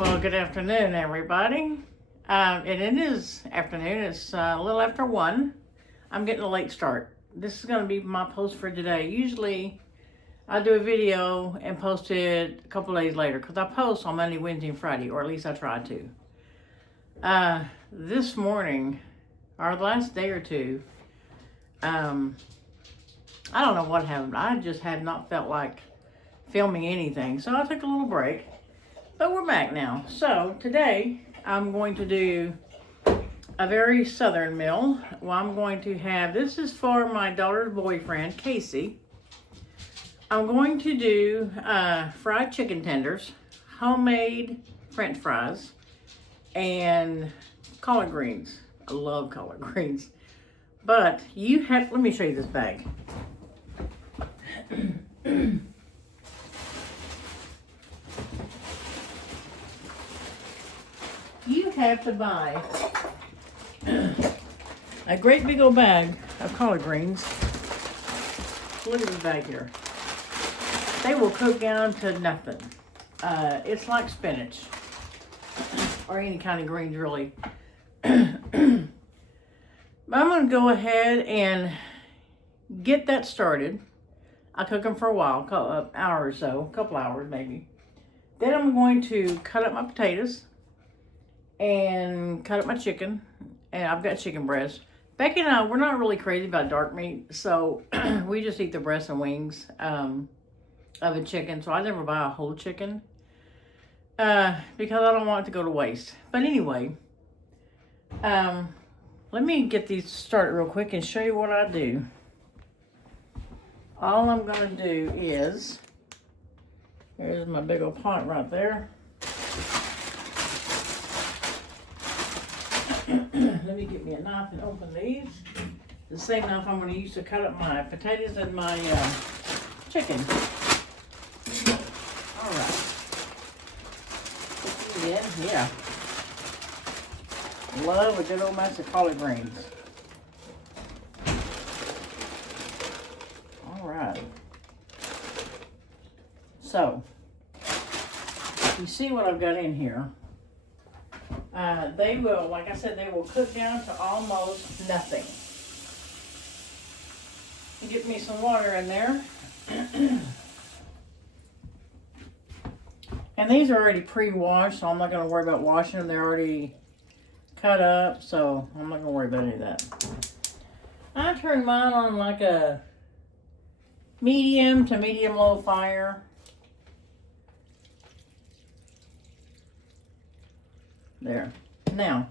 Well, good afternoon, everybody. And it is afternoon. It's a little after 1. I'm getting a late start. This is going to be my post for today. Usually, I do a video and post it a couple days later because I post on Monday, Wednesday, and Friday, or at least I try to. This morning, or the last day or two, I don't know what happened. I just have not felt like filming anything, so I took a little break. But we're back now. So today I'm going to do a very southern meal. Well, I'm going to have, this is for my daughter's boyfriend, Casey. I'm going to do fried chicken tenders, homemade French fries, and collard greens. I love collard greens. But you have, let me show you this bag. You have to buy a great big old bag of collard greens. Look at this bag here. They will cook down to nothing. It's like spinach or any kind of greens, really. But I'm going to go ahead and get that started. I cook them for a while, an hour or so, a couple hours maybe. Then I'm going to cut up my potatoes and cut up my chicken, and I've got chicken breast. Becky and I, we're not really crazy about dark meat, so we just eat the breasts and wings of a chicken, so I never buy a whole chicken because I don't want it to go to waste. But anyway, let me get these started real quick and show you what I do. All I'm going to do is, here's my big old pot right there. Let me get me a knife and open these. The same knife I'm going to use to cut up my potatoes and my chicken. All right. Put these in. Yeah. Love a good old mess of collard greens. All right. So, you see what I've got in here. They will, like I said, they will cook down to almost nothing. Get me some water in there. And these are already pre-washed, so I'm not going to worry about washing them. They're already cut up, so I'm not going to worry about any of that. I turned mine on like a medium to medium-low fire. There. Now,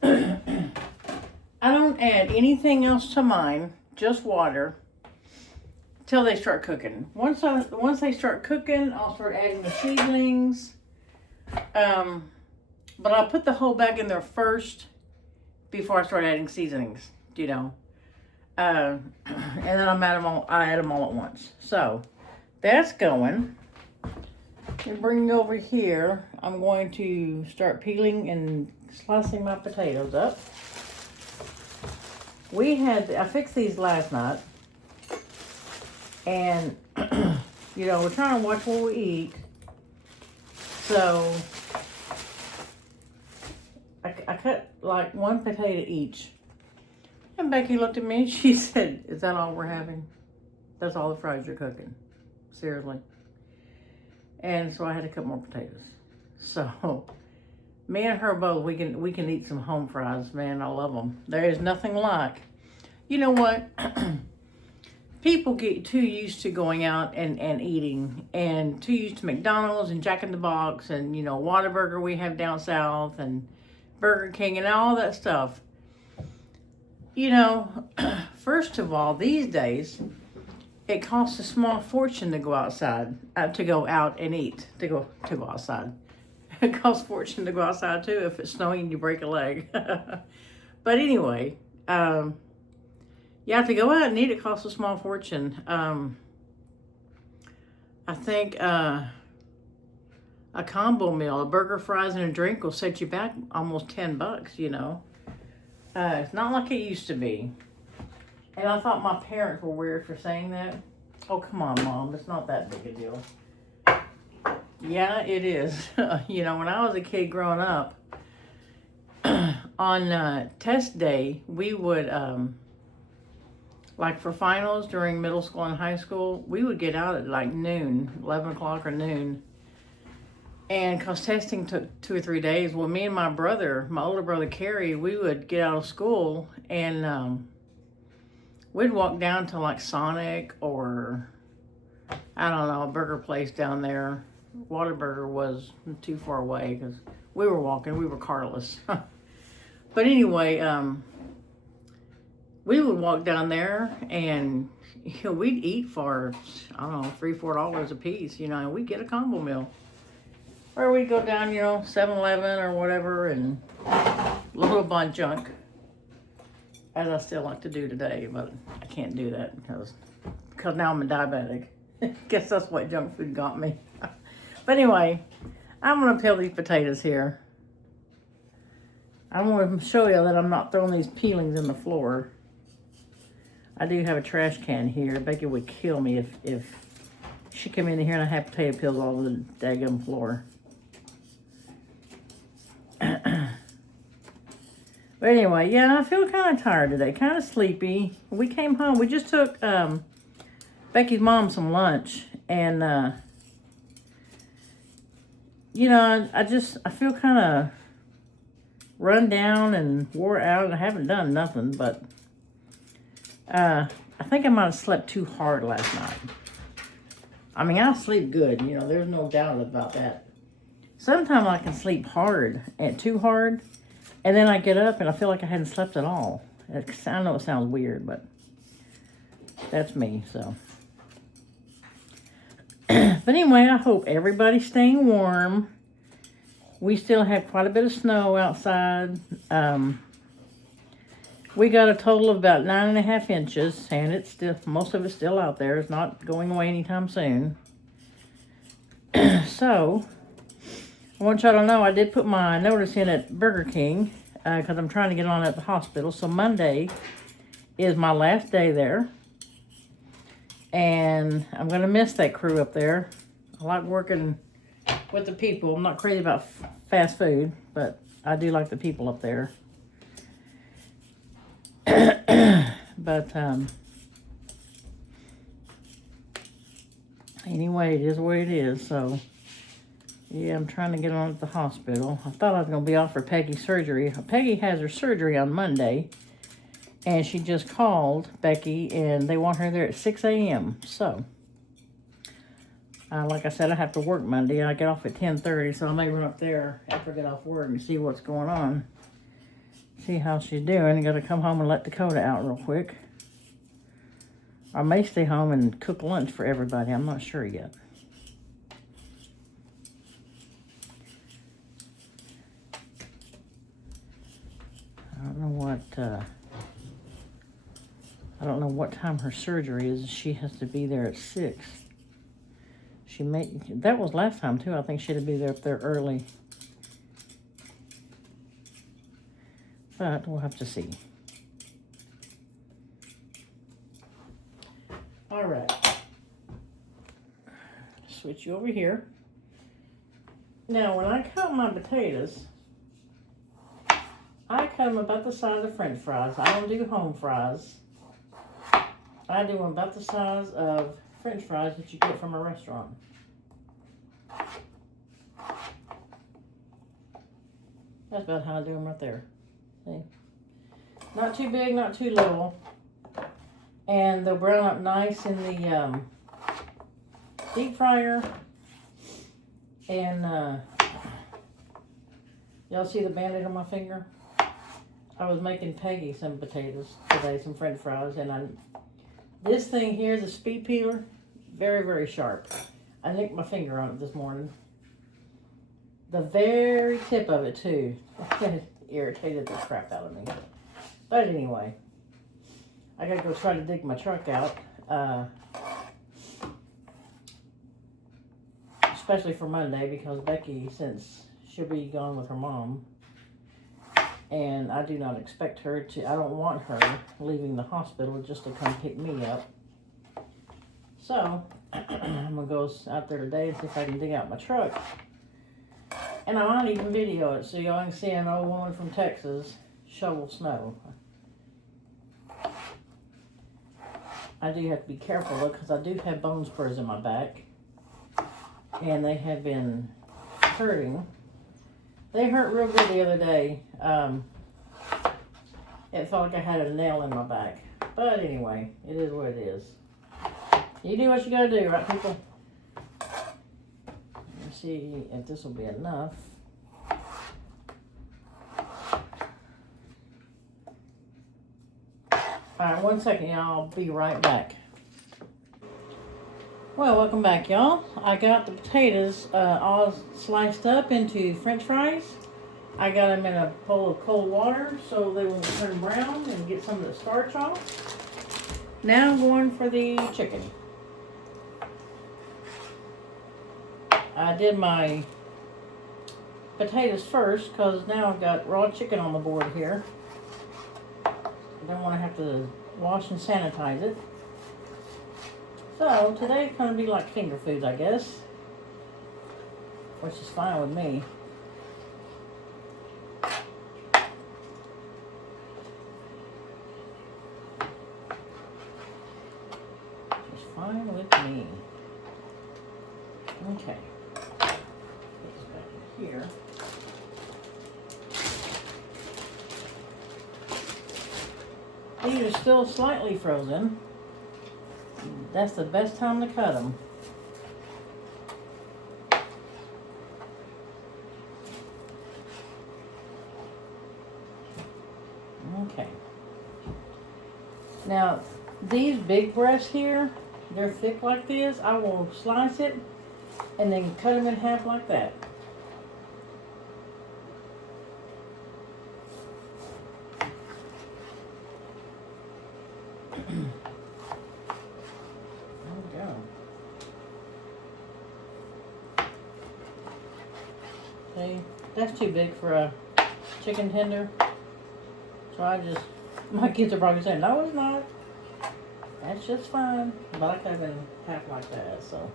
I don't add anything else to mine, just water, till they start cooking. Once they start cooking, I'll start adding the seasonings. But I'll put the whole bag in there first before I start adding seasonings, you know. And then I add them all at once. So, that's going. And bring it over here, I'm going to start peeling and slicing my potatoes up. I fixed these last night. And, you know, we're trying to watch what we eat. So, I cut like one potato each. And Becky looked at me and she said, "Is that all we're having? That's all the fries you're cooking? Seriously?" And so I had to cut more potatoes. So, me and her both, we can eat some home fries, man. I love them. There is nothing like, you know what? People get too used to going out and eating, and too used to McDonald's and Jack in the Box and, you know, Whataburger we have down south and Burger King and all that stuff. You know, first of all, these days, it costs a small fortune to go outside, to go out and eat, to go outside. It costs a fortune to go outside too if it's snowing and you break a leg. But anyway, you have to go out and eat. It costs a small fortune. I think a combo meal, a burger, fries, and a drink will set you back almost $10, you know. It's not like it used to be. And I thought my parents were weird for saying that. Oh, come on, Mom. It's not that big a deal. Yeah, it is. You know, when I was a kid growing up, on test day, we would, like for finals during middle school and high school, we would get out at like noon, 11 o'clock or noon. And because testing took 2 or 3 days, well, me and my brother, my older brother Kerry, we would get out of school and we'd walk down to like Sonic or, I don't know, a burger place down there. Whataburger was too far away because we were walking, we were carless. But anyway, we would walk down there and we'd eat for, I don't know, $3-4 a piece, and we'd get a combo meal. Or we'd go down, 7-Eleven or whatever and load up on junk, as I still like to do today, but I can't do that because now I'm a diabetic. Guess that's what junk food got me. But anyway, I'm going to peel these potatoes here. I want to show you that I'm not throwing these peelings in the floor. I do have a trash can here. Becky would kill me if she came in here and I had potato peels all over the daggum floor. But anyway, yeah, I feel kind of tired today, kind of sleepy. We came home. We just took Becky's mom some lunch, and I feel kind of run down and wore out, and I haven't done nothing, but I think I might have slept too hard last night. I mean, I sleep good, there's no doubt about that. Sometimes I can sleep hard and too hard, and then I get up and I feel like I hadn't slept at all. I know it sounds weird, but that's me, so. But anyway, I hope everybody's staying warm. We still have quite a bit of snow outside. We got a total of about 9.5 inches, and it's still, most of it's still out there. It's not going away anytime soon. So, I want y'all to know I did put my notice in at Burger King because I'm trying to get on at the hospital. So Monday is my last day there. And I'm going to miss that crew up there. I like working with the people. I'm not crazy about fast food, but I do like the people up there. But anyway, it is what it is. So yeah, I'm trying to get on at the hospital. I thought I was going to be off for Peggy's surgery. Peggy has her surgery on Monday, and she just called Becky, and they want her there at 6 a.m. So, like I said, I have to work Monday. I get off at 10:30, so I may run up there after I get off work and see what's going on. See how she's doing. I got to come home and let Dakota out real quick. I may stay home and cook lunch for everybody. I'm not sure yet. I don't know what time her surgery is. She has to be there at 6. That was last time too. I think she had to be there up there early. But we'll have to see. All right. Switch you over here. Now, when I cut my potatoes, I cut them about the size of French fries. I don't do home fries. I do them about the size of French fries that you get from a restaurant. That's about how I do them right there. See? Not too big, not too little. And they'll brown up nice in the deep fryer. And y'all see the band-aid on my finger? I was making Peggy some potatoes today, some French fries, and this thing here is a speed peeler, very, very sharp. I nicked my finger on it this morning. The very tip of it too. It irritated the crap out of me. But anyway, I gotta go try to dig my truck out, especially for Monday, because Becky, since she'll be gone with her mom, and I do not expect her to, I don't want her leaving the hospital just to come pick me up. So, I'm gonna go out there today and see if I can dig out my truck. And I might even video it so y'all can see an old woman from Texas shovel snow. I do have to be careful though, because I do have bone spurs in my back. And they have been hurting. They hurt real good the other day. It felt like I had a nail in my back. But anyway, it is what it is. You do what you gotta do, right, people? Let's see if this will be enough. Alright, 1 second, y'all. I'll be right back. Well, welcome back, y'all. I got the potatoes all sliced up into French fries. I got them in a bowl of cold water so they won't turn brown and get some of the starch off. Now I'm going for the chicken. I did my potatoes first because now I've got raw chicken on the board here. I don't want to have to wash and sanitize it. So today it's going to be like finger foods, I guess, which is fine with me. It's fine with me. Okay. Put this back in here. These are still slightly frozen. That's the best time to cut them. Okay. Now, these big breasts here, they're thick like this. I will slice it and then cut them in half like that. See, that's too big for a chicken tender. So my kids are probably saying, no, it's not. That's just fine. But I cut it in half like that, so.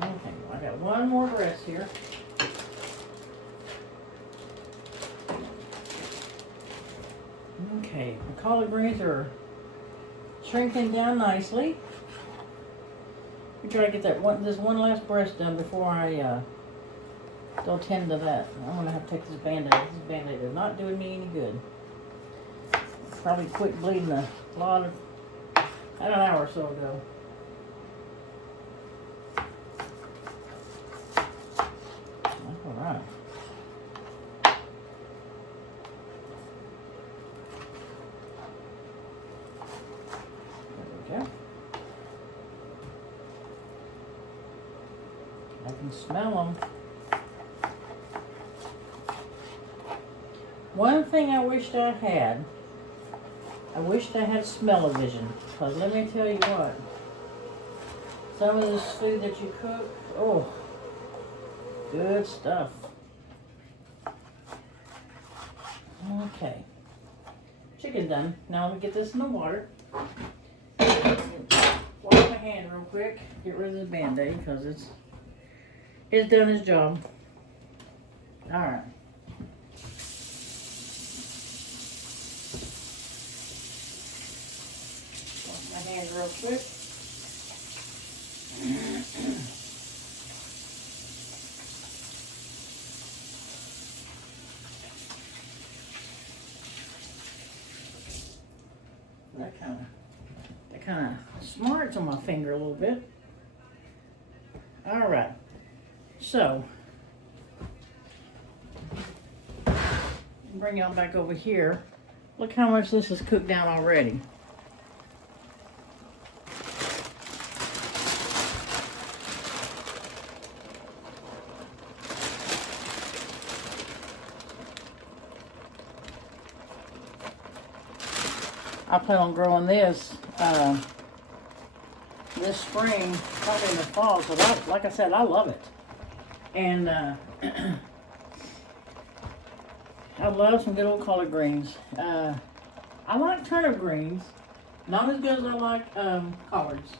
Okay, I got one more breast here. Okay, the collard greens are shrinking down nicely. We try to get this one last breast done before I go tend to that. I'm gonna have to take this Band-Aid. This Band-Aid is not doing me any good. Probably quit bleeding a lot of an hour or so ago. All right. I can smell them. One thing I wished I had smell-o-vision. Because let me tell you what, some of this food that you cook, oh, good stuff. Okay, chicken's done. Now let me get this in the water. Wash my hand real quick. Get rid of this Band-Aid because it's done its job. All right. Wash my hands real quick. That kind of smarts on my finger a little bit. All right. So, bring y'all back over here. Look how much this is cooked down already. I plan on growing this this spring, probably in the fall. So like I said, I love it. And I I love some good old collard greens. I like turnip greens, not as good as I like collards.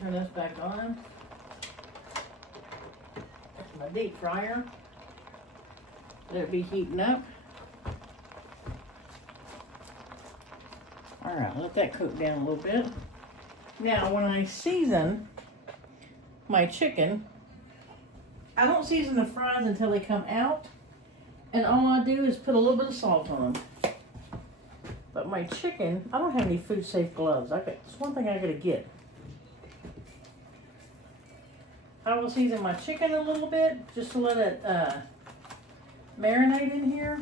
Turn this back on. That's my deep fryer. Let it be heating up. Alright, let that cook down a little bit. Now, when I season my chicken, I don't season the fries until they come out. And all I do is put a little bit of salt on them. But my chicken, I don't have any food safe gloves. It's one thing I gotta get. I will season my chicken a little bit just to let it marinate in here.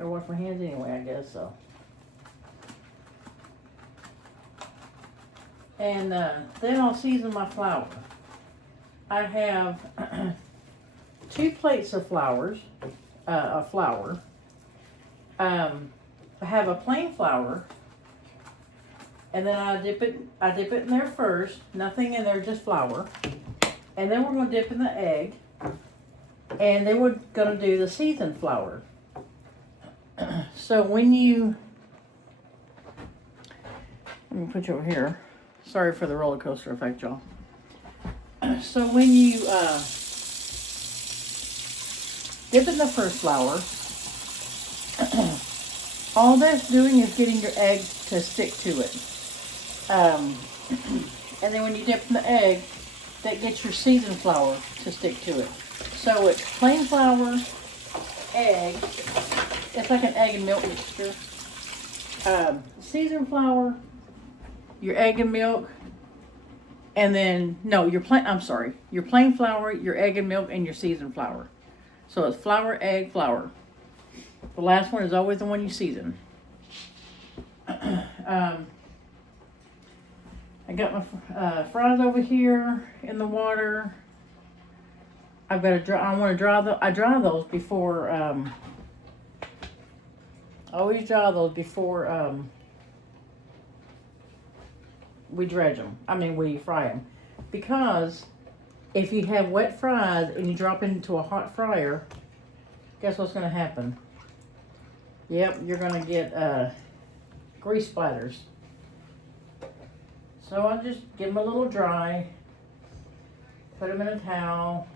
I wash my hands anyway, I guess so. And then I'll season my flour. I have 2 plates of flour. I have a plain flour, and then I dip it in there first. Nothing in there, just flour. And then we're going to dip in the egg, and then we're going to do the seasoned flour. So when you, let me put you over here. Sorry for the roller coaster effect, y'all. So when you dip in the first flour, all that's doing is getting your egg to stick to it. And then when you dip in the egg, that gets your seasoned flour to stick to it. So it's plain flour, egg. It's like an egg and milk mixture. Seasoned flour, your egg and milk, and then, no, your plain flour, your egg and milk, and your seasoned flour. So it's flour, egg, flour. The last one is always the one you season. I got my fries over here in the water. I've got to dry. I dry those before. I always dry those before we dredge them. We fry them, because if you have wet fries and you drop it into a hot fryer, guess what's going to happen? Yep, you're going to get grease splatters. So I just give them a little dry, put them in a towel.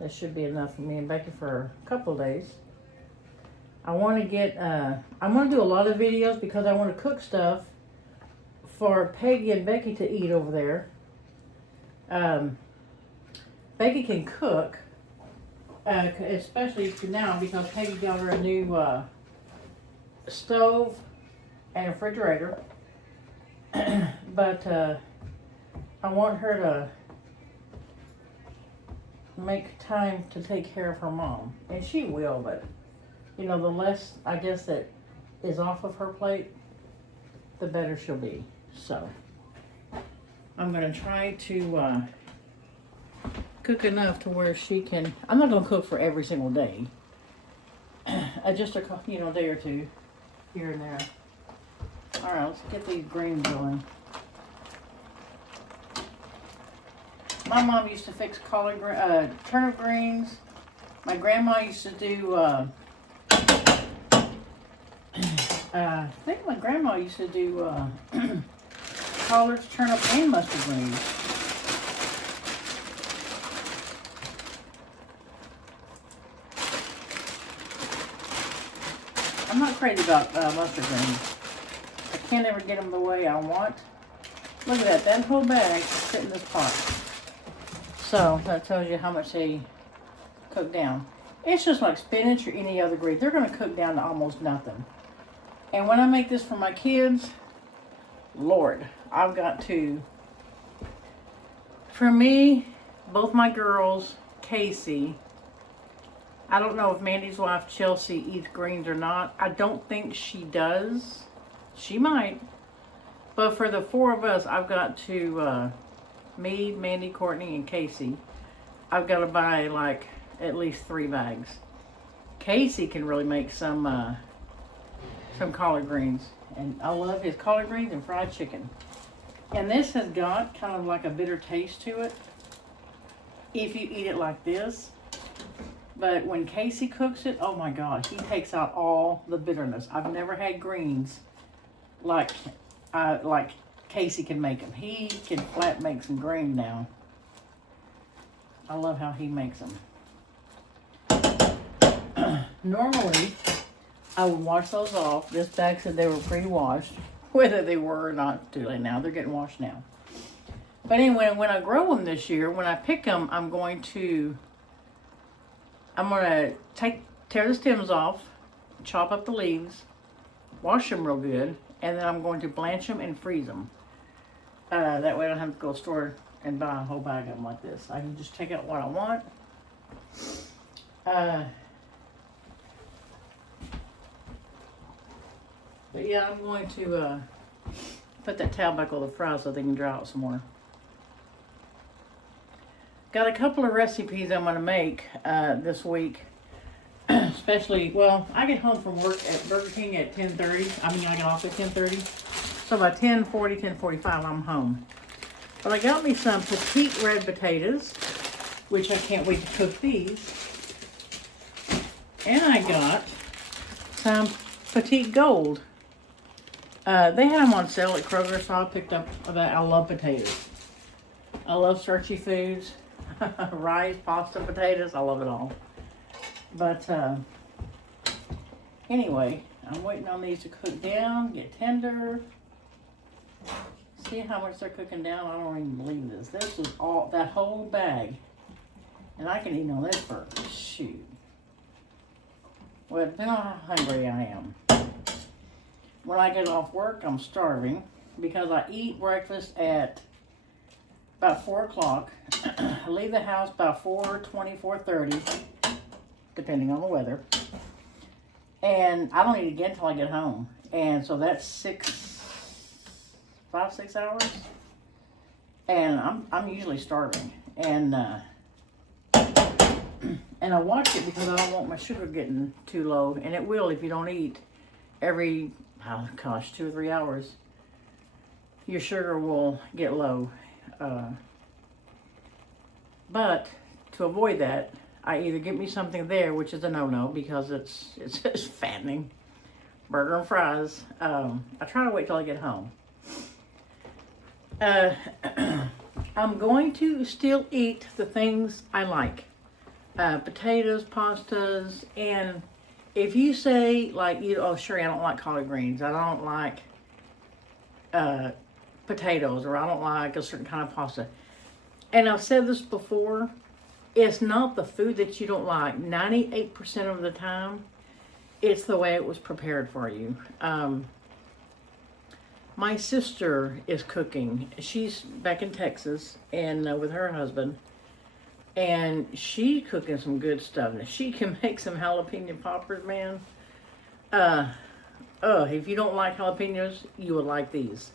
This should be enough for me and Becky for a couple of days. I want to get, I'm going to do a lot of videos because I want to cook stuff for Peggy and Becky to eat over there. Becky can cook, especially now because Peggy got her a new stove and refrigerator. But I want her to make time to take care of her mom. And she will, but you know, the less, I guess, that is off of her plate, the better she'll be. So I'm going to try to cook enough to where she can, I'm not going to cook for every single day. Just a day or two here and there. All right, let's get these greens going. My mom used to fix turnip greens. My grandma used to do, I think my grandma used to do collards, turnip, and mustard greens. I'm not crazy about mustard greens. I can't ever get them the way I want. Look at that. That whole bag fit in this pot. So that tells you how much they cook down. It's just like spinach or any other green. They're going to cook down to almost nothing. And when I make this for my kids, Lord, I've got to, for me, both my girls, Casey, I don't know if Mandy's wife, Chelsea, eats greens or not. I don't think she does. She might. But for the 4 of us, I've got to, me, Mandy, Courtney, and Casey, I've got to buy like at least 3 bags. Casey can really make some collard greens. And I love his collard greens and fried chicken. And this has got kind of like a bitter taste to it if you eat it like this. But when Casey cooks it, oh my God, he takes out all the bitterness. I've never had greens like Casey can make them. He can flat make some green now. I love how he makes them. Normally, I would wash those off. This bag said they were pre-washed. Whether they were or not, too late now. They're getting washed now. But anyway, when I grow them this year, when I pick them, I'm going to tear the stems off, chop up the leaves, wash them real good, and then I'm going to blanch them and freeze them. That way I don't have to go to the store and buy a whole bag of them like this. I can just take out what I want. But yeah, I'm going to put that towel back on the fry so they can dry out some more. Got a couple of recipes I'm going to make this week. Especially, well, I get home from work at Burger King at 10:30. I get off at 10:30. So by 10:40, 10:45, I'm home. But I got me some petite red potatoes, which I can't wait to cook these. And I got some petite gold. They had them on sale at Kroger, so I picked up that. I love potatoes. I love starchy foods. Rice, pasta, potatoes. I love it all. But anyway, I'm waiting on these to cook down, get tender. See how much they're cooking down? I don't even believe this. This is all, that whole bag. And I can eat on this for, shoot. Well, depending on how hungry I am. When I get off work, I'm starving because I eat breakfast at about 4 o'clock. I leave the house by 4:20, 4:30, depending on the weather. And I don't eat again until I get home. And so that's 5, 6 hours. And I'm usually starving. And I watch it because I don't want my sugar getting too low. And it will if you don't eat every, oh gosh, 2 or 3 hours. Your sugar will get low. But to avoid that, I either get me something there, which is a no-no because it's just fattening. Burger and fries. I try to wait till I get home. I'm going to still eat the things I like. Potatoes, pastas, and if you say like, oh Sherry, I don't like collard greens, I don't like potatoes, or I don't like a certain kind of pasta. And I've said this before, it's not the food that you don't like. 98% of the time, it's the way it was prepared for you. My sister is cooking. She's back in Texas and with her husband. And she's cooking some good stuff. Now, she can make some jalapeno poppers, man. If you don't like jalapenos, you would like these.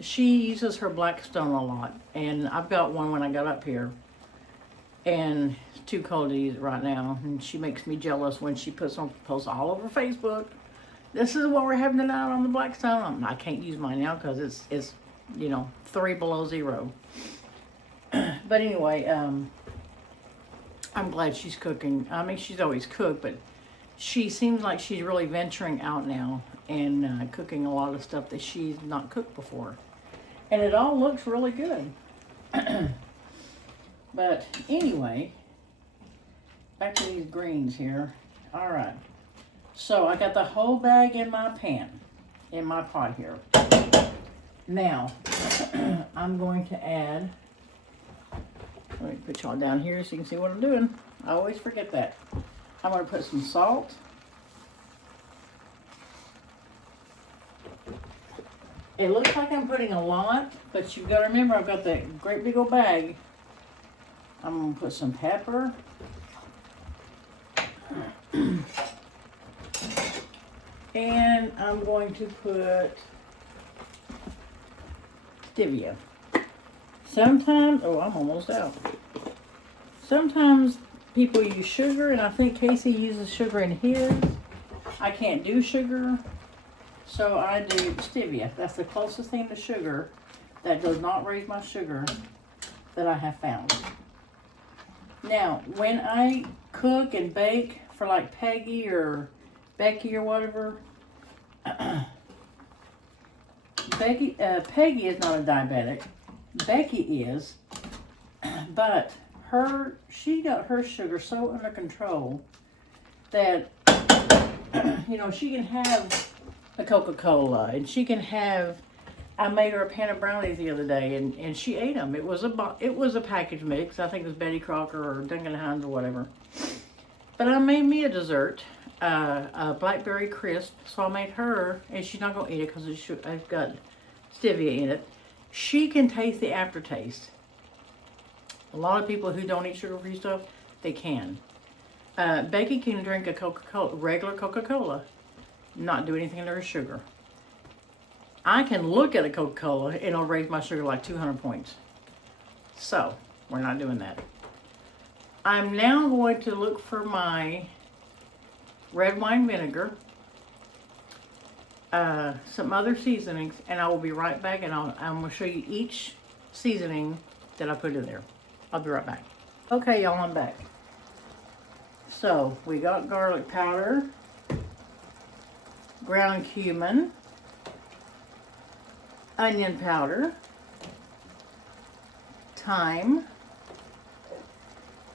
She uses her Blackstone a lot. And I've got one when I got up here. And it's too cold to use it right now. And she makes me jealous when she puts on posts all over Facebook. This is what we're having tonight on the Blackstone. I can't use mine now because it's 3 below 0. But anyway, I'm glad she's cooking. I mean, she's always cooked, but she seems like she's really venturing out now and cooking a lot of stuff that she's not cooked before. And it all looks really good. But anyway, back to these greens here. All right. So I got the whole bag in my pan, in my pot here. Now, I'm going to add, let me put y'all down here so you can see what I'm doing. I always forget that. I'm going to put some salt. It looks like I'm putting a lot, but you've got to remember I've got that great big old bag. I'm going to put some pepper. And I'm going to put stevia. Sometimes, oh, I'm almost out. Sometimes people use sugar, and I think Casey uses sugar in his. I can't do sugar, So I do stevia. That's the closest thing to sugar that does not raise my sugar that I have found. Now, when I cook and bake for like Peggy or Becky or whatever, Peggy is not a diabetic. Becky is, but she got her sugar so under control that she can have a Coca-Cola and she can have. I made her a pan of brownies the other day, and she ate them. It was a package mix. I think it was Betty Crocker or Duncan Hines or whatever. But I made me a dessert, a blackberry crisp. So I made her, and she's not gonna eat it because I've got stevia in it. She can taste the aftertaste. A lot of people who don't eat sugar-free stuff, they can. Becky can drink a Coca-Cola, regular Coca-Cola, not do anything to her sugar. I can look at a Coca-Cola and it'll raise my sugar like 200 points. So, we're not doing that. I'm now going to look for my red wine vinegar, some other seasonings, and I will be right back, and I'm going to show you each seasoning that I put in there. I'll be right back. Okay, y'all, I'm back. So, we got garlic powder, ground cumin, onion powder, thyme,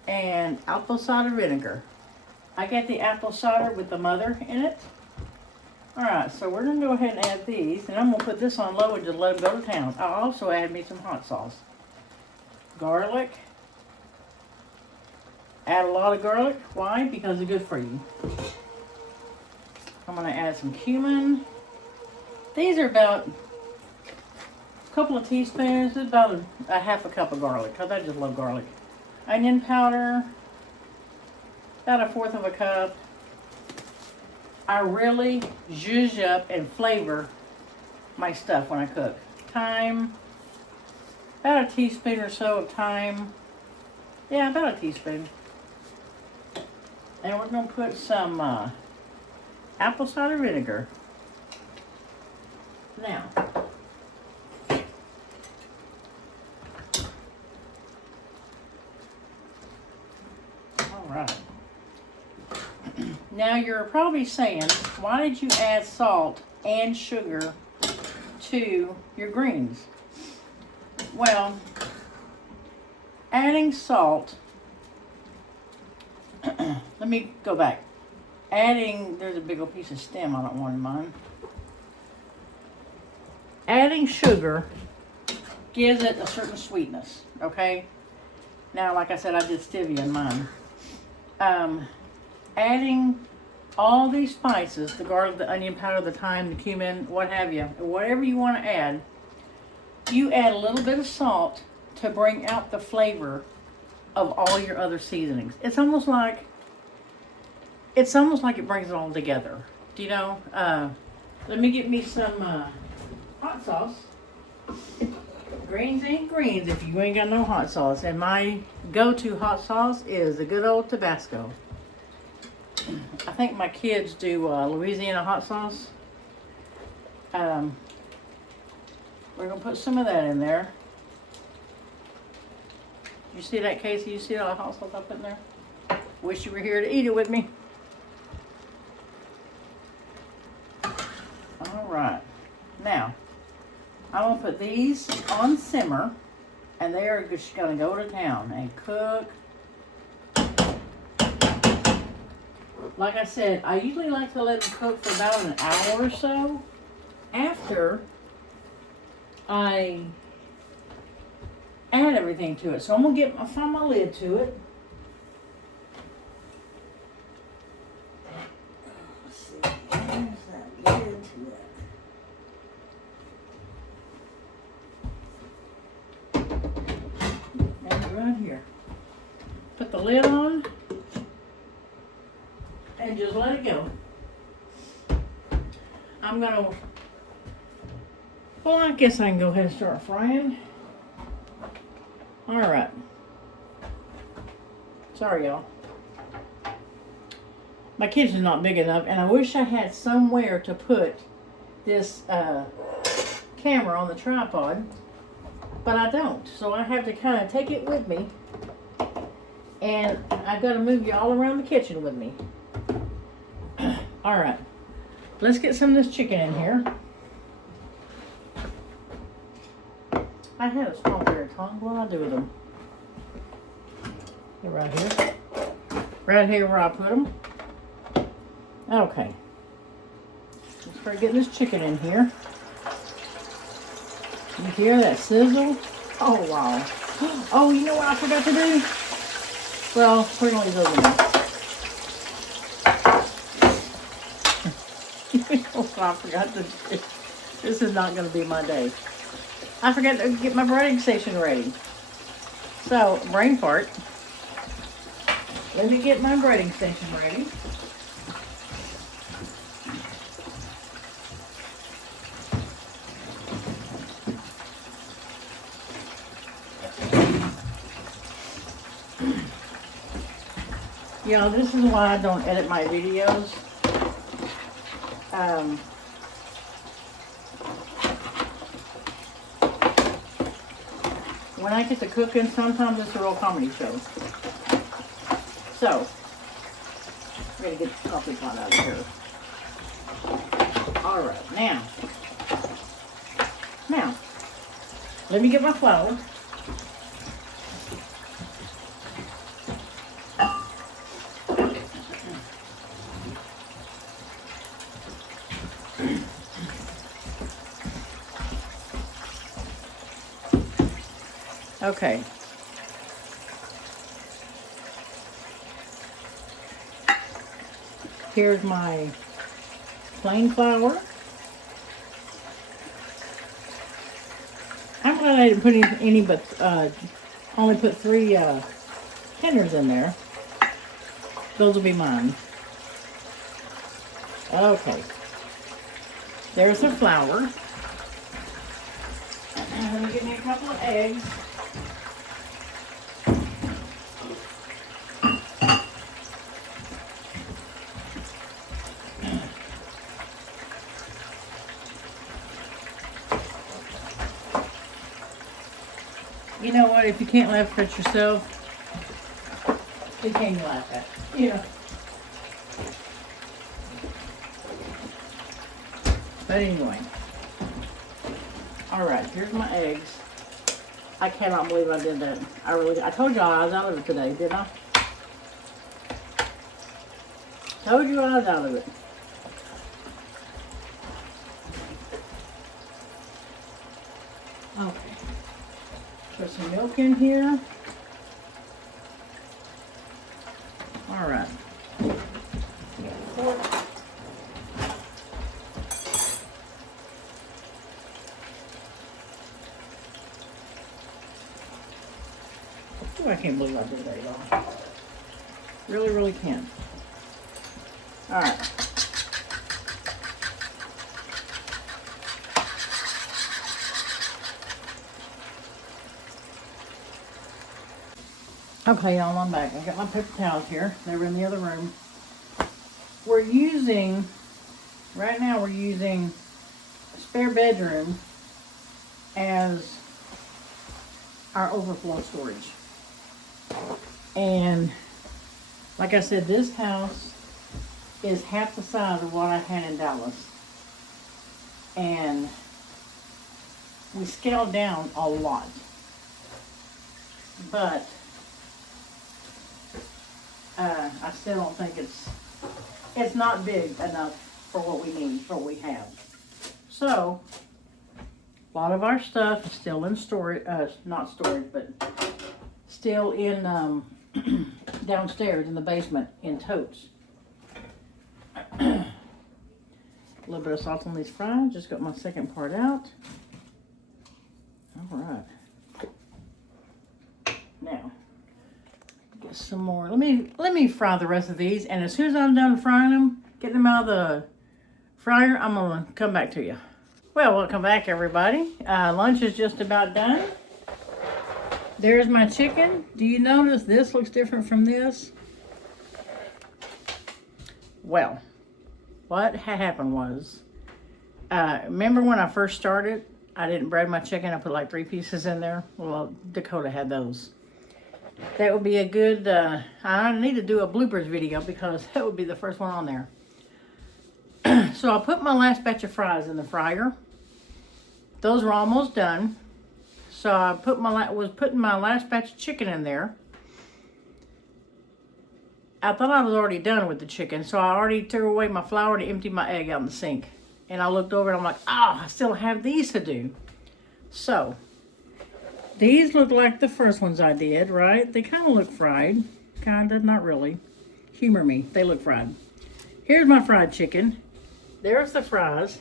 and apple cider vinegar. I get the apple cider with the mother in it. Alright, so we're going to go ahead and add these, and I'm going to put this on low and just let them go to town. I'll also add me some hot sauce. Garlic. Add a lot of garlic. Why? Because it's good for you. I'm going to add some cumin. These are about couple of teaspoons, about a half a cup of garlic, because I just love garlic. Onion powder, about a fourth of a cup. I really zhuzh up and flavor my stuff when I cook. Thyme, about a teaspoon or so of thyme. Yeah, about a teaspoon. And we're going to put some apple cider vinegar. Now, right. Now you're probably saying, why did you add salt and sugar to your greens? Well, adding salt, let me go back. There's a big old piece of stem I don't want in mine. Adding sugar gives it a certain sweetness, okay? Now, like I said, I did stevia in mine. Adding all these spices, the garlic, the onion powder, the thyme, the cumin, what have you, whatever you want to add, you add a little bit of salt to bring out the flavor of all your other seasonings. It's almost like it brings it all together. Do you know? Let me get me some hot sauce. Greens ain't greens if you ain't got no hot sauce. And my go-to hot sauce is the good old Tabasco. I think my kids do Louisiana hot sauce. We're going to put some of that in there. You see that, Casey? You see all the hot sauce I put in there? Wish you were here to eat it with me. All right. Now, I'm going to put these on simmer, and they are just going to go to town and cook. Like I said, I usually like to let them cook for about an hour or so after I add everything to it. So I'm going to find my lid to it. Let's see, where's that lid to it? And right here. Put the lid on. And just let it go. Well, I guess I can go ahead and start frying. All right. Sorry, y'all. My kitchen's not big enough, and I wish I had somewhere to put this camera on the tripod, but I don't. So I have to kind of take it with me, and I've got to move you all around the kitchen with me. All right, let's get some of this chicken in here. I had a small pair of tongs. What do I do with them? They're right here. Right here where I put them. Okay. Let's start getting this chicken in here. You hear that sizzle? Oh, wow. Oh, you know what I forgot to do? Well, we're going to leave those in there. You know what I forgot to do? This is not going to be my day. I forgot to get my breading station ready. So, brain fart. Let me get my breading station ready. You know, this is why I don't edit my videos. When I get to cooking, sometimes it's a real comedy show. So, I'm going to get the coffee pot out of here. Alright, now, let me get my flour. Okay. Here's my plain flour. I'm glad I didn't put any but only put 3 tenders in there. Those will be mine. Okay. There's the flour. Let me get me a couple of eggs. You know what? If you can't laugh at yourself, who can you laugh at? You know. But anyway. Alright, here's my eggs. I cannot believe I did that. I told y'all I was out of it today, didn't I? Told you I was out of it. Okay. Put some milk in here. Alright. Oh, I can't believe I did that, y'all. Really, really can't. Alright. Okay, y'all, I'm back. I got my paper towels here. They were in the other room. Right now we're using a spare bedroom as our overflow storage. And like I said, this house is half the size of what I had in Dallas. And we scaled down a lot. But I still don't think it's not big enough for what we need, for what we have. So, a lot of our stuff is still in storage, not storage, but still in downstairs in the basement in totes. A little bit of salt on these fries. Just got my second part out. All right. Now, get some more. Let me fry the rest of these, and as soon as I'm done frying them, getting them out of the fryer, I'm gonna come back to you. Well, welcome back, everybody. Lunch is just about done. There's my chicken. Do you notice this looks different from this? Well, what had happened was Remember when I first started, I didn't bread my chicken. I put like 3 pieces in there. Well, Dakota had those. That would be a good, I need to do a bloopers video because that would be the first one on there. So I put my last batch of fries in the fryer. Those were almost done. So I was putting my last batch of chicken in there. I thought I was already done with the chicken, so I already threw away my flour to empty my egg out in the sink. And I looked over and I'm like, I still have these to do. So, these look like the first ones I did, right? They kind of look fried. Kind of, not really. Humor me, they look fried. Here's my fried chicken. There's the fries.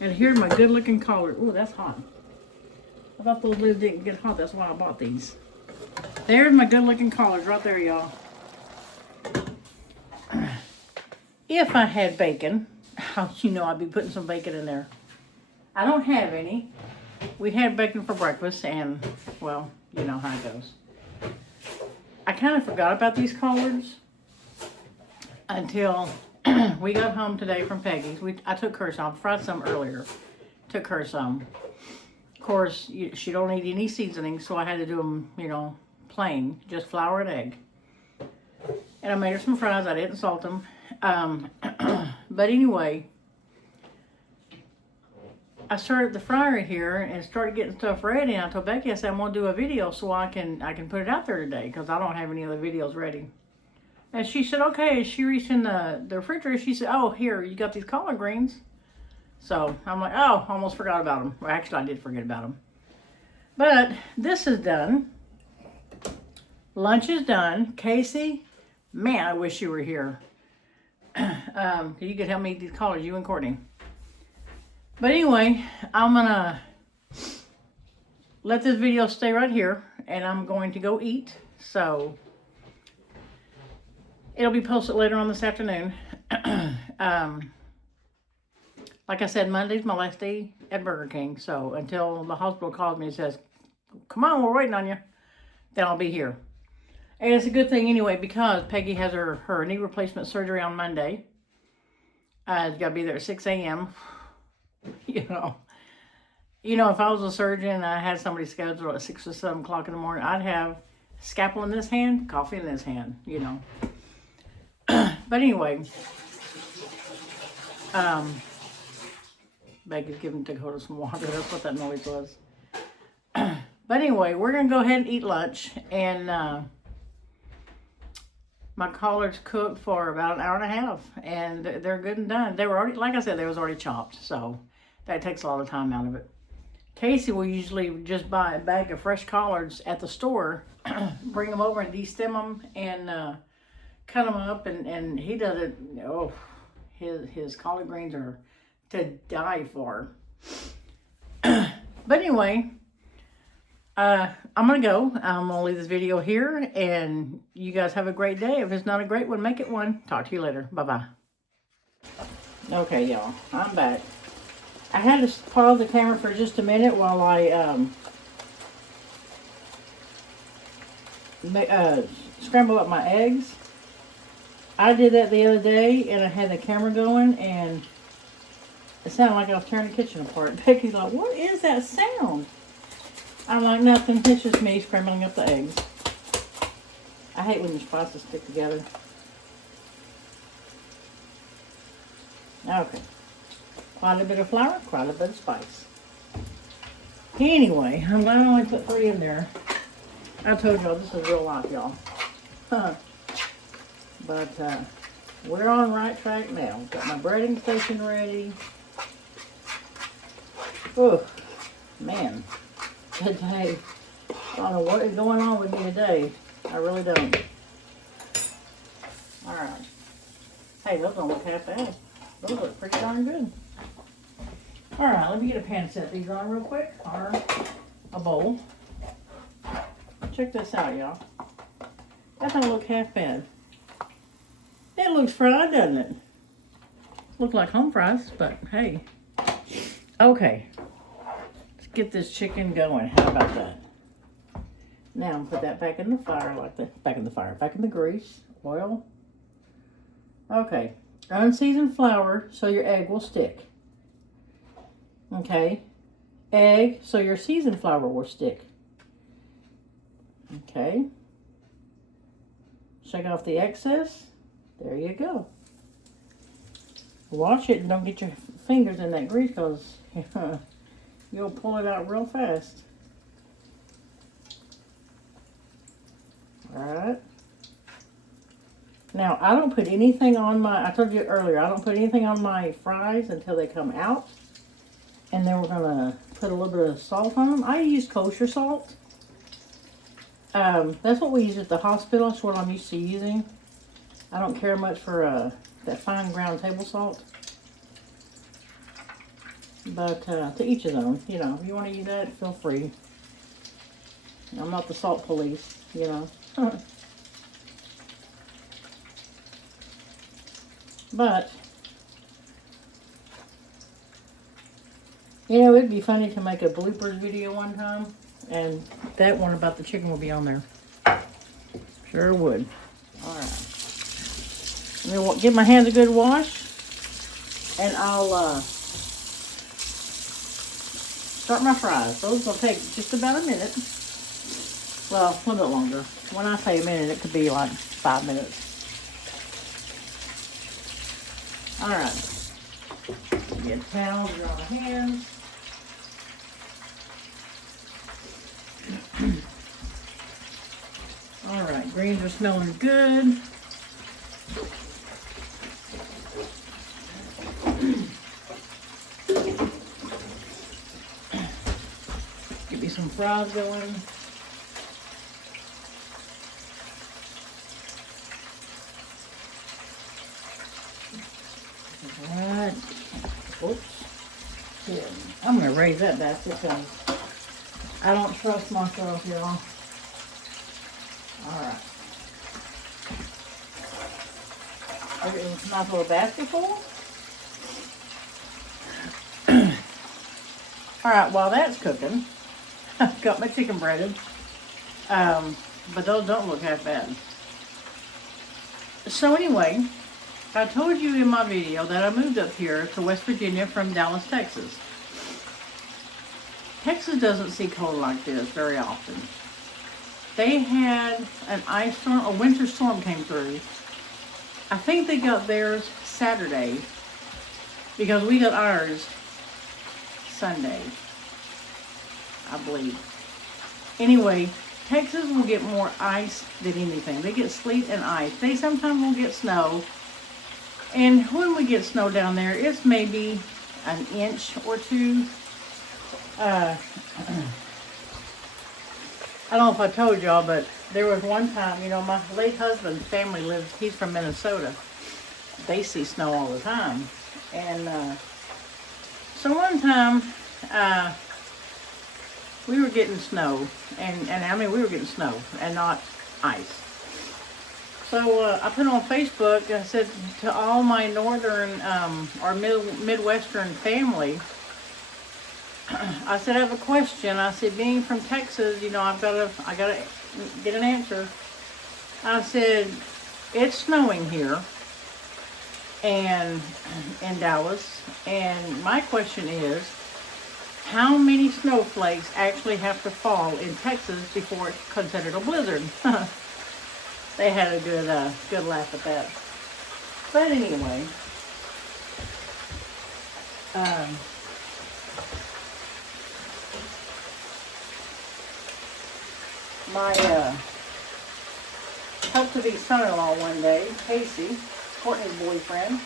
And here's my good looking collard. Ooh, that's hot. I thought those lids didn't get hot, that's why I bought these. There's my good looking collards right there, y'all. If I had bacon, you know I'd be putting some bacon in there. I don't have any. We had bacon for breakfast and, well, you know how it goes. I kind of forgot about these collards until we got home today from Peggy's. I took her some. I fried some earlier. Took her some. Of course, she don't eat any seasoning, so I had to do them, you know, plain. Just flour and egg. And I made her some fries. I didn't salt them. But anyway, I started the fryer here and started getting stuff ready. And I told Becky, I said, I'm going to do a video so I can put it out there today because I don't have any other videos ready. And she said, okay. As she reached in the refrigerator, she said, oh, here, you got these collard greens. So I'm like, oh, almost forgot about them. Well, actually, I did forget about them. But this is done. Lunch is done. Casey, man, I wish you were here. You could help me eat these collards, you and Courtney. But anyway, I'm gonna let this video stay right here and I'm going to go eat. So it'll be posted later on this afternoon. Like I said, Monday's my last day at Burger King. So until the hospital calls me and says, come on, we're waiting on you, then I'll be here. And it's a good thing anyway because Peggy has her knee replacement surgery on Monday. It's got to be there at 6 a.m. You know, if I was a surgeon and I had somebody scheduled at 6 or 7 o'clock in the morning, I'd have scalpel in this hand, coffee in this hand, you know. But anyway, Becky's giving Dakota some water. That's what that noise was. But anyway, we're going to go ahead and eat lunch. And my collards cooked for about an hour and a half. And they're good and done. They were already, like I said, they was already chopped. So that takes a lot of time out of it. Casey will usually just buy a bag of fresh collards at the store, bring them over and destem them and cut them up. And he does it, oh, his collard greens are to die for. But anyway, I'm gonna go. I'm gonna leave this video here and you guys have a great day. If it's not a great one, make it one. Talk to you later. Bye-bye. Okay, y'all, I'm back. I had to pause the camera for just a minute while I scramble up my eggs. I did that the other day and I had the camera going and it sounded like I was tearing the kitchen apart. Becky's like, what is that sound? I'm like, nothing. It's just me scrambling up the eggs. I hate when your spices stick together. Okay. Quite a bit of flour, quite a bit of spice. Anyway, I'm glad I only put 3 in there. I told y'all this is real life, y'all. But we're on the right track now. Got my breading station ready. Oh, man. Today, I don't know what is going on with me today. I really don't. Alright. Hey, those don't look half bad. Those look pretty darn good. Alright, let me get a pan to set these on real quick. Or a bowl. Check this out, y'all. That don't look half bad. It looks fried, doesn't it? Look like home fries, but hey. Okay. Let's get this chicken going. How about that? Now, put that back in the fire like that. Back in the fire. Back in the grease. Oil. Okay. Unseasoned flour so your egg will stick. Okay. Egg, so your seasoned flour will stick. Okay. Shake off the excess. There you go. Wash it and don't get your fingers in that grease because you'll pull it out real fast. Alright. Now, I don't put anything on my, I told you earlier, I don't put anything on my fries until they come out. And then we're going to put a little bit of salt on them. I use kosher salt. That's what we use at the hospital. That's what I'm used to using. I don't care much for that fine ground table salt. But to each his own. You know, if you want to use that, feel free. I'm not the salt police, you know. But, you know, it'd be funny to make a bloopers video one time. And that one about the chicken will be on there. Sure would. Alright. Let me give my hands a good wash. And I'll start my fries. Those will take just about a minute. Well, a little bit longer. When I say a minute, it could be like 5 minutes. Alright. Get a towel, dry my hands. Alright, greens are smelling good. Get me some fries going. Alright. Oops. Here. I'm going to raise that basket because I don't trust myself, y'all. Alright. Everything's a nice little basket full. Alright, while that's cooking, I've got my chicken breaded. But those don't look half bad. So anyway, I told you in my video that I moved up here to West Virginia from Dallas, Texas. Texas doesn't see cold like this very often. They had an ice storm, a winter storm came through. I think they got theirs Saturday because we got ours Sunday, I believe. Anyway, Texas will get more ice than anything. They get sleet and ice. They sometimes will get snow. And when we get snow down there, it's maybe an inch or two. I don't know if I told y'all, but there was one time, you know, my late husband's family lives, he's from Minnesota. They see snow all the time. And so one time, we were getting snow. And I mean, we were getting snow and not ice. So I put on Facebook, I said to all my northern or Midwestern family, I said, I have a question. I said, being from Texas, you know, I gotta get an answer. I said, it's snowing here and in Dallas, and my question is, how many snowflakes actually have to fall in Texas before it's considered a blizzard? They had a good laugh at that. But anyway, my helped-to-be son-in-law one day, Casey, Courtney's boyfriend,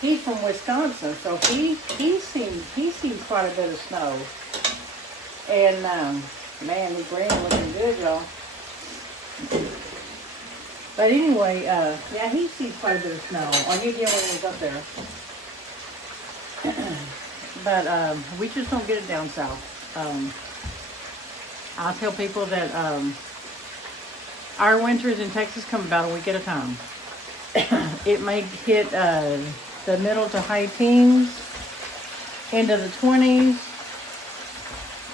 he's from Wisconsin, so he's seen quite a bit of snow. And man, the green looking good, y'all. But anyway, yeah, he sees quite a bit of snow. Or he's the only one who's up there. But we just don't get it down south. I'll tell people that our winters in Texas come about a week at a time. It may hit the middle to high teens, into the 20s.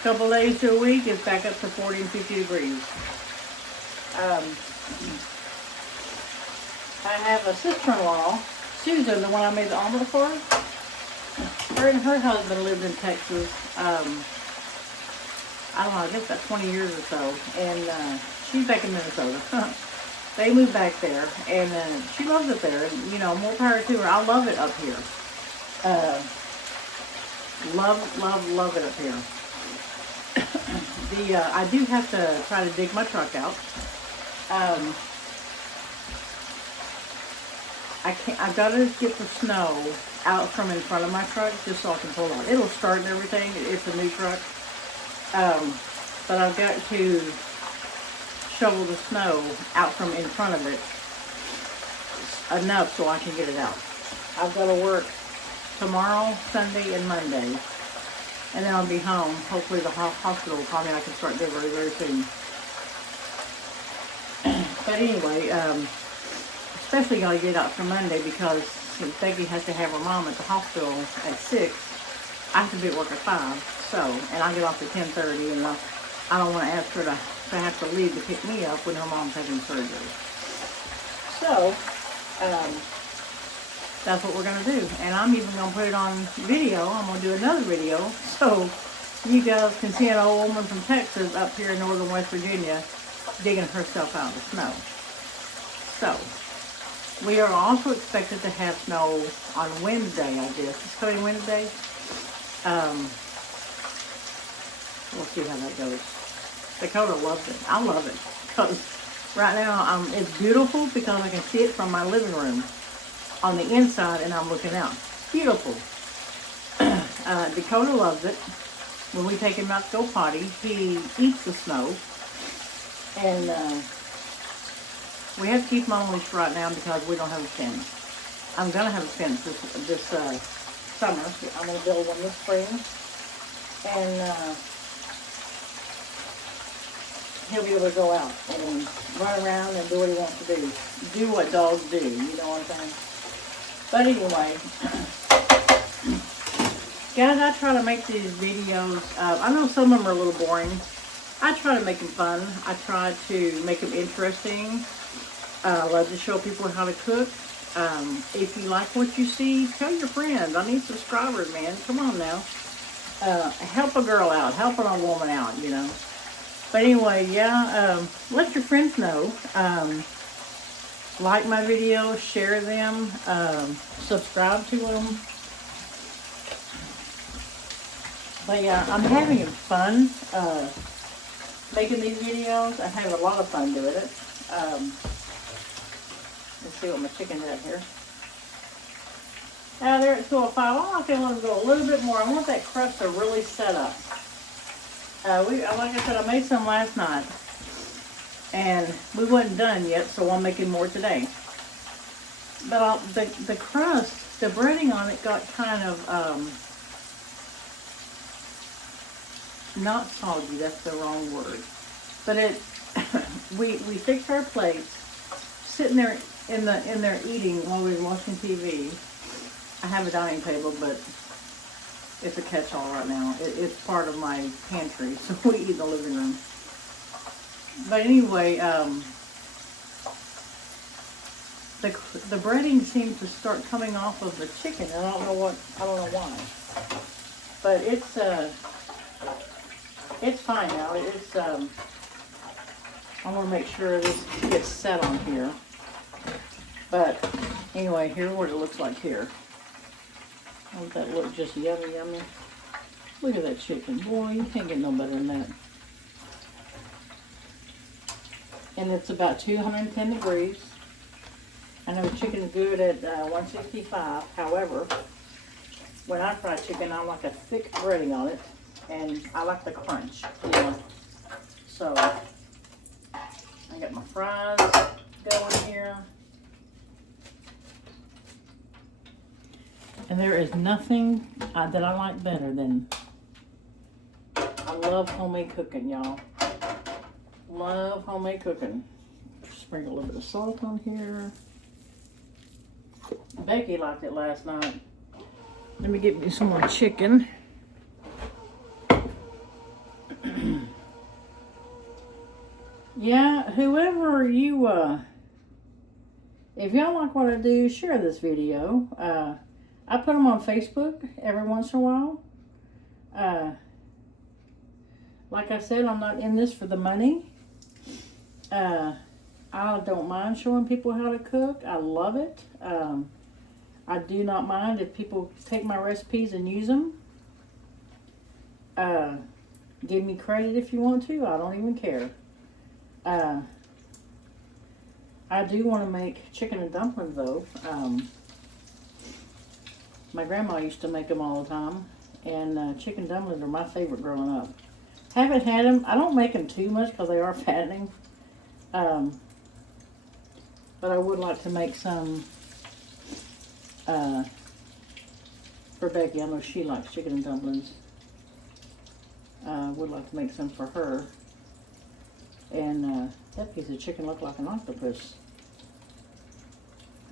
A couple days to a week, it's back up to 40 and 50 degrees. I have a sister-in-law, Susan, the one I made the omelet for. Her Her and her husband lived in Texas. I don't know, I guess about 20 years or so. And she's back in Minnesota. They moved back there, and she loves it there. And, you know, more power to her. I love it up here. Love, love, love it up here. I do have to try to dig my truck out. I've got to get the snow out from in front of my truck just so I can pull it. It'll start and everything. It's a new truck. But I've got to shovel the snow out from in front of it enough so I can get it out. I've got to work tomorrow, Sunday, and Monday. And then I'll be home. Hopefully the hospital will call me and I can start delivery very soon. But anyway, especially got to get it out for Monday because since Becky has to have her mom at the hospital at 6, I have to be at work at 5. So, and I get off at 10:30, and I don't want to ask her to have to leave to pick me up when her mom's having surgery. So, that's what we're going to do. And I'm even going to put it on video. I'm going to do another video so you guys can see an old woman from Texas up here in northern West Virginia digging herself out of the snow. So, we are also expected to have snow on Wednesday, I guess. It's coming Wednesday. We'll see how that goes. Dakota loves it. I love it because right now it's beautiful because I can see it from my living room on the inside and I'm looking out. Beautiful. Dakota loves it. When we take him out to go potty, he eats the snow. And we have to keep him on leash right now because we don't have a fence. I'm going to have a fence this summer. I'm going to build one this spring. And he'll be able to go out and run around and do what he wants to do. Do what dogs do, you know what I'm saying? But anyway, guys, I try to make these videos. I know some of them are a little boring. I try to make them fun. I try to make them interesting. I love to show people how to cook. If you like what you see, tell your friends. I need subscribers, man. Come on now. Help a girl out. Help a woman out, you know. But anyway, yeah, let your friends know. Like my videos, share them, subscribe to them. But yeah, I'm having fun making these videos. I'm having a lot of fun doing it. Let's see what my chicken's at here. Now they're at 205. I think I want to go a little bit more. I want that crust to really set up. Like I said, I made some last night. And we wasn't done yet, so I'm making more today. But the crust, the breading on it got kind of, not soggy, that's the wrong word. But it, we fixed our plates, sitting there in there eating while we were watching TV. I have a dining table, but it's a catch-all right now. It's part of my pantry, so we eat in the living room. But anyway, the breading seems to start coming off of the chicken. I don't know why. But it's fine now. I want to make sure this gets set on here. But anyway, here's what it looks like here. Don't that look just yummy, yummy? Look at that chicken. Boy, you can't get no better than that. And it's about 210 degrees. I know chicken's good at 165. However, when I fry chicken, I like a thick breading on it. And I like the crunch, you know. So, I got my fries going here. And there is nothing that I like better than, I love homemade cooking, y'all. Love homemade cooking. Sprinkle a little bit of salt on here. Becky liked it last night. Let me get me some more chicken. Yeah, whoever you, if y'all like what I do, share this video. I put them on Facebook every once in a while. Like I said, I'm not in this for the money. I don't mind showing people how to cook. I love it. I do not mind if people take my recipes and use them. Give me credit if you want to. I don't even care. I do want to make chicken and dumplings though. My grandma used to make them all the time, and chicken dumplings are my favorite growing up. Haven't had them. I don't make them too much because they are fattening. But I would like to make some for Becky. I know she likes chicken and dumplings. Would like to make some for her. And that piece of chicken looked like an octopus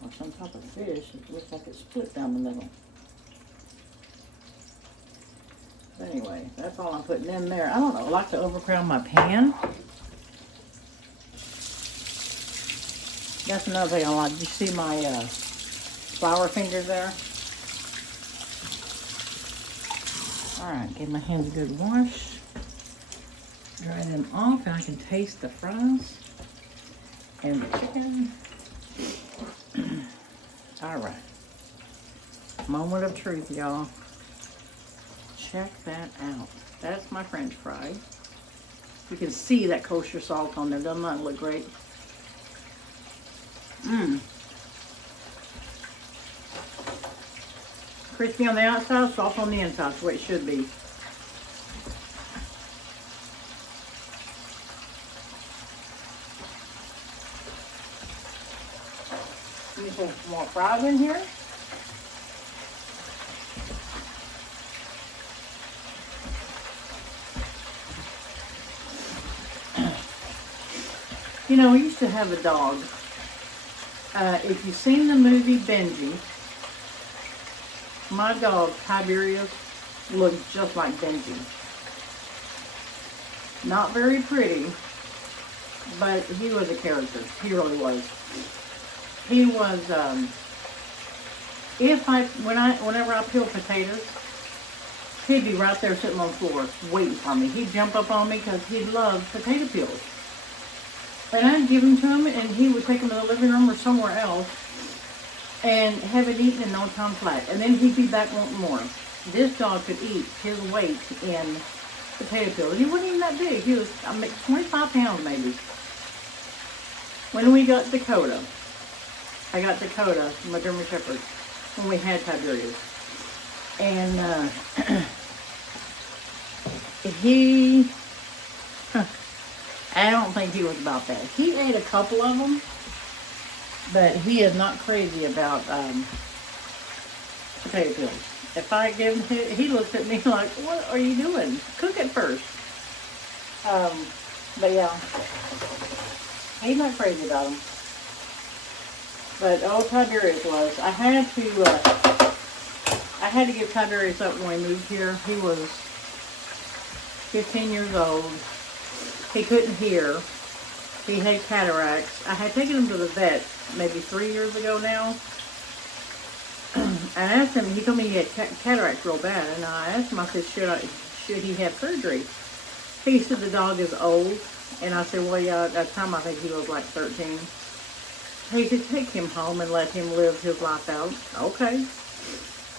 or some type of fish. It looks like it's split down the middle. But anyway, that's all I'm putting in there. I don't know. I like to overcrowd my pan. That's another thing I like. You see my flour fingers there? Alright, give my hands a good wash. Dry them off, and I can taste the fries and the chicken. Alright. Moment of truth, y'all. Check that out. That's my French fry. You can see that kosher salt on there. Doesn't that look great? Mmm. Crispy on the outside, soft on the inside. That's the way it should be. Let me put some more fries in here. You know, we used to have a dog. If you've seen the movie Benji, my dog, Tiberius, looks just like Benji. Not very pretty, but he was a character. He really was. He was, whenever I peel potatoes, he'd be right there sitting on the floor waiting for me. He'd jump up on me because he loved potato peels. And I'd give them to him, and he would take them to the living room or somewhere else and have it eaten in no time flat. And then he'd be back wanting more. This dog could eat his weight in potato peels. He wasn't even that big. He was 25 pounds maybe. When we got Dakota, I got Dakota, my German Shepherd, when we had Tiberius. And I don't think he was about that. He ate a couple of them, but he is not crazy about potato peels. If I give him, he looks at me like, "What are you doing? Cook it first." But yeah, he's not crazy about them. But old Tiberius was. I had to give Tiberius up when we moved here. He was 15 years old. He couldn't hear. He had cataracts. I had taken him to the vet maybe 3 years ago now. I asked him, he told me he had cataracts real bad. And I asked him, I said, should he have surgery? He said the dog is old. And I said, well, yeah, at that time I think he was like 13. He said, take him home and let him live his life out. Okay.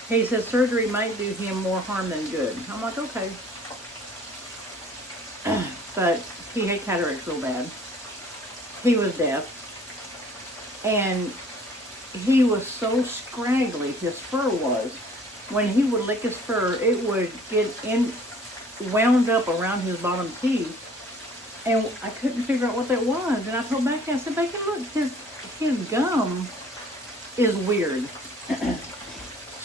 He said surgery might do him more harm than good. I'm like, okay. But he had cataracts real bad. He was deaf. And he was so scraggly, his fur was. When he would lick his fur, it would get wound up around his bottom teeth. And I couldn't figure out what that was. And I told Becky, I said, Becky, look, his gum is weird.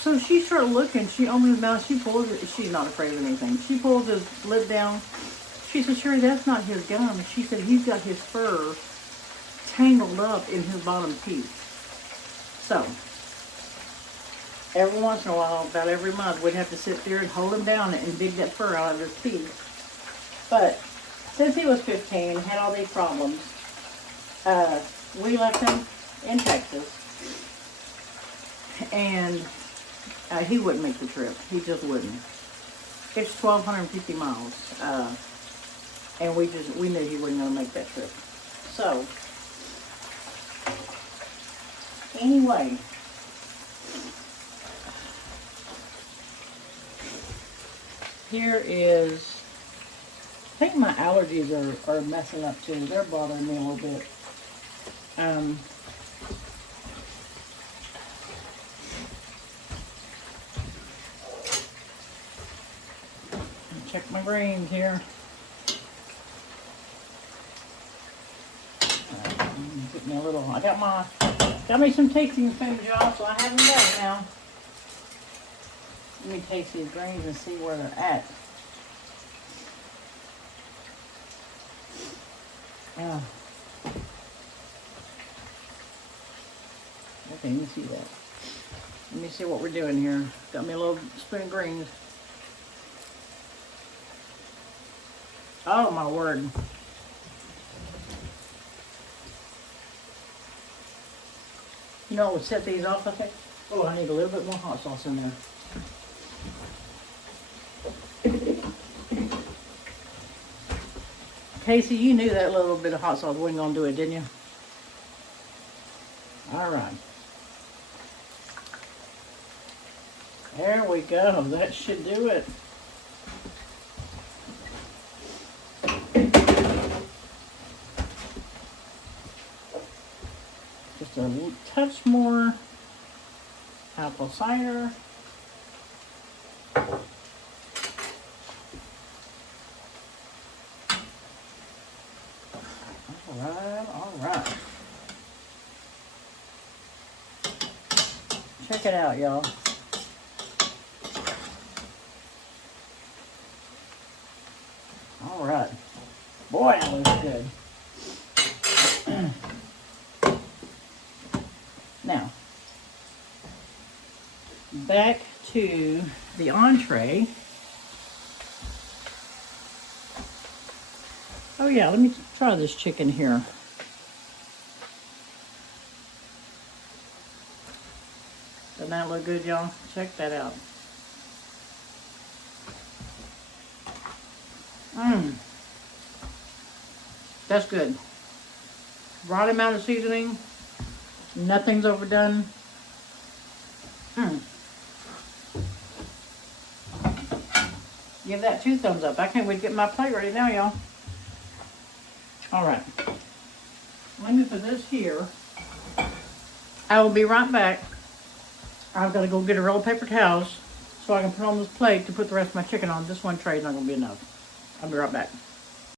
So she started looking. She opened his mouth. She pulls it. She's not afraid of anything. She pulls his lip down. She said, Sherry, that's not his gum. She said, he's got his fur tangled up in his bottom teeth. So, every once in a while, about every month, we'd have to sit there and hold him down and dig that fur out of his teeth. But since he was 15 and had all these problems, we left him in Texas. And He wouldn't make the trip. He just wouldn't. It's 1,250 miles. And we knew he wasn't going to make that trip. So, anyway. Here is, I think my allergies are messing up too. They're bothering me a little bit. Check my grains here. Get me a little. I got me some tasting spoons, y'all, so I have them back now. Let me taste these grains and see where they're at. Okay, you can see that. Let me see what we're doing here. Got me a little spoon of greens. Oh my word. You know what would set these off, I think? Oh, I need a little bit more hot sauce in there. Casey, you knew that little bit of hot sauce wasn't going to do it, didn't you? All right. There we go. That should do it. Just a touch more apple cider. All right. Check it out, y'all. All right. Boy, that looks good. Now, back to the entree. Oh yeah, let me try this chicken here. Doesn't that look good, y'all? Check that out. That's good. Right amount of seasoning. Nothing's overdone. Give that 2 thumbs up. I can't wait to get my plate ready now, y'all. All right. Let me put this here. I will be right back. I've got to go get a roll of paper towels so I can put on this plate to put the rest of my chicken on. This one tray is not going to be enough. I'll be right back.